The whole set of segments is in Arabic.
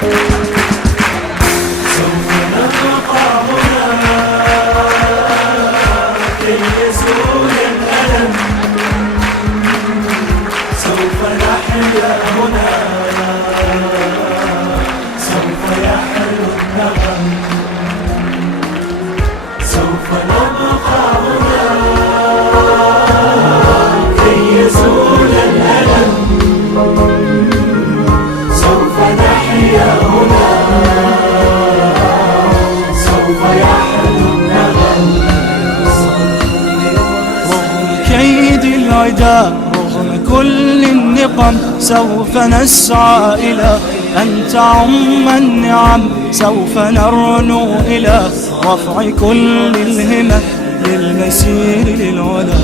سوف نبقى هنا كي يزول الألم، سوف نحيا هنا، سوف يحلو النغم، سوف نبقى هنا كي يزول الألم، سوف نحيا هنا، سوف يحلو النغم. رغم كيد العدا، رغم كل النقم، سوف نسعى إلى أن تعم النعم، سوف نرنو إلى رفع كل الهمم، للمسير للعلا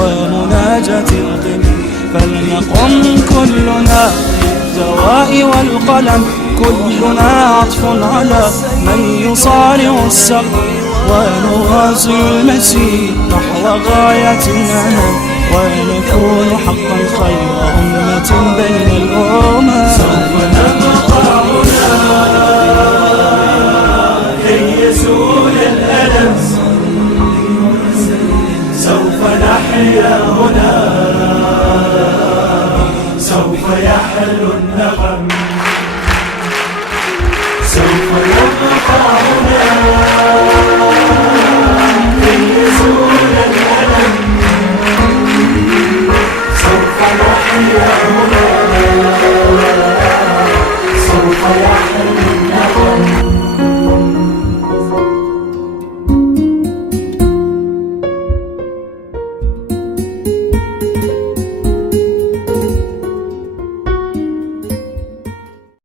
ومناجاة القمم. فلنقم كلنا بالدواء والقلم، كلنا عطف على من يصارع السقم، ونواصل المسير نحو غاية الأمل، ونكون حقا خير أمة بين الأمم. سوف نبقى هنا كي يزول الألم، سوف نحيا هنا، سوف يحلو النغم.